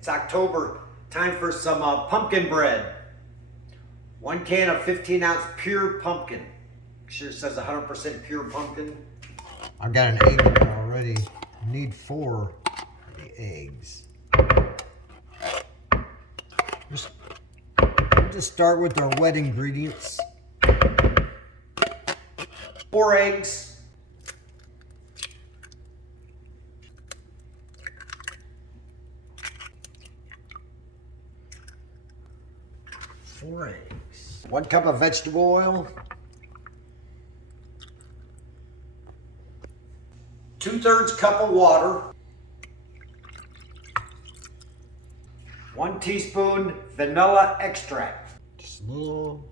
It's October, time for some pumpkin bread. 1 can of 15-ounce pure pumpkin. Make sure it says 100% pure pumpkin. I got an egg already. Need 4 of the eggs. Just start with our wet ingredients. 4 eggs. 4 eggs. 1 cup of vegetable oil. 2/3 cup of water. 1 teaspoon vanilla extract. Just a little.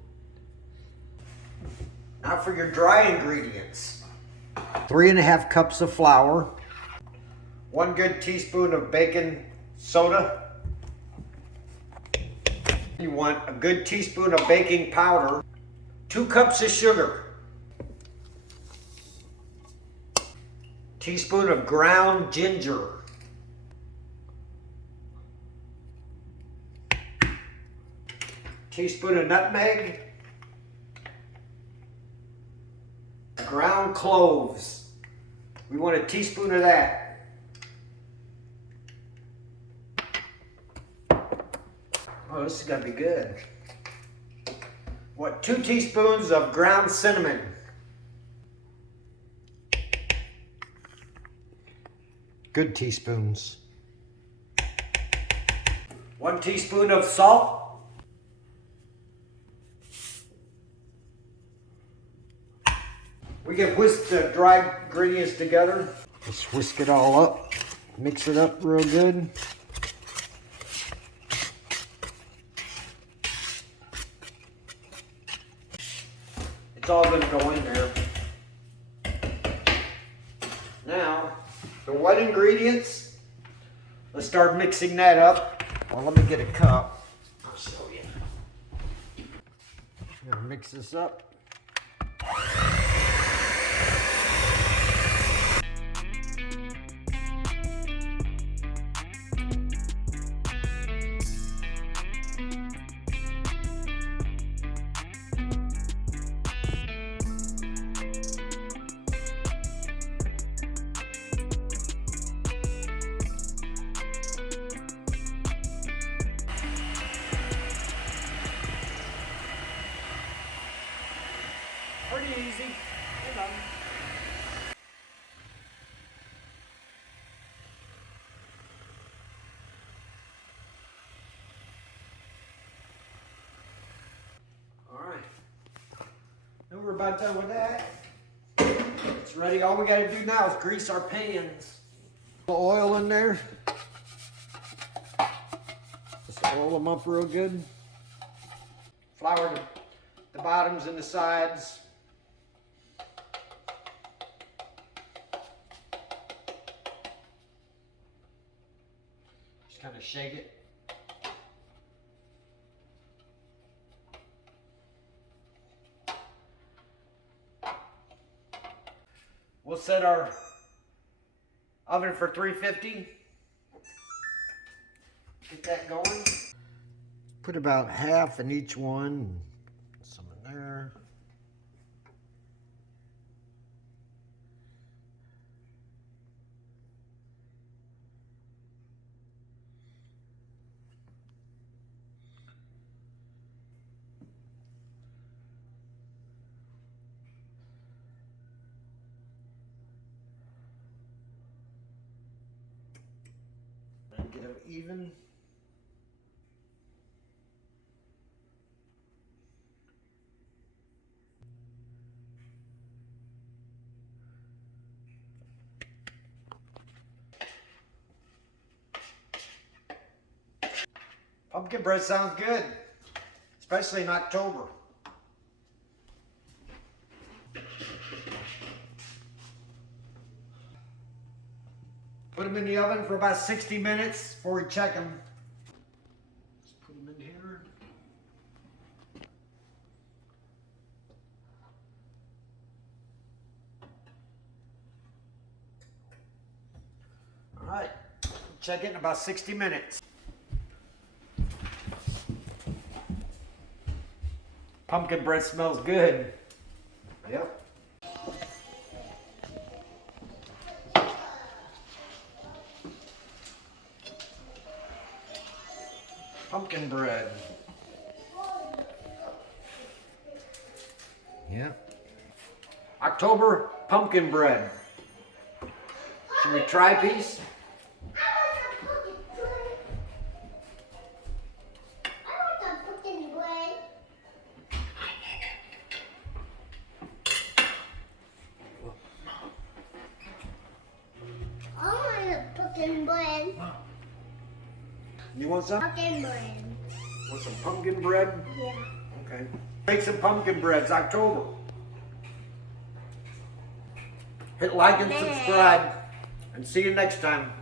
Now for your dry ingredients. 3½ cups of flour. 1 good teaspoon of baking soda. You want a good teaspoon of baking powder. 2 cups of sugar. Teaspoon of ground ginger. Teaspoon of nutmeg. Ground cloves. We want a teaspoon of that. Oh, this is gonna be good. What, 2 teaspoons of ground cinnamon. Good teaspoons. 1 teaspoon of salt. We can whisk the dry ingredients together. Just whisk it all up. Mix it up real good. It's all going to go in there. Now, the wet ingredients, let's start mixing that up. Well, let me get a cup. I'll show you. I'm going to mix this up. Pretty easy. Hold on. All right. Now we're about done with that. It's ready. All we got to do now is grease our pans. The oil in there. Just oil them up real good. Flour the bottoms and the sides. Just kind of shake it. We'll set our oven for 350. Get that going. Put about half in each one. Some in there. And get them even. Pumpkin bread sounds good, especially in October. Put them in the oven for about 60 minutes before we check them. Just put them in here. All right, check it in about 60 minutes. Pumpkin bread smells good. Yep. Pumpkin bread. Yeah. October pumpkin bread. Should we try a piece? Pumpkin bread. You want some? Pumpkin bread. Want some pumpkin bread? Yeah. Okay. Make some pumpkin bread. It's October. Hit like and subscribe. And see you next time.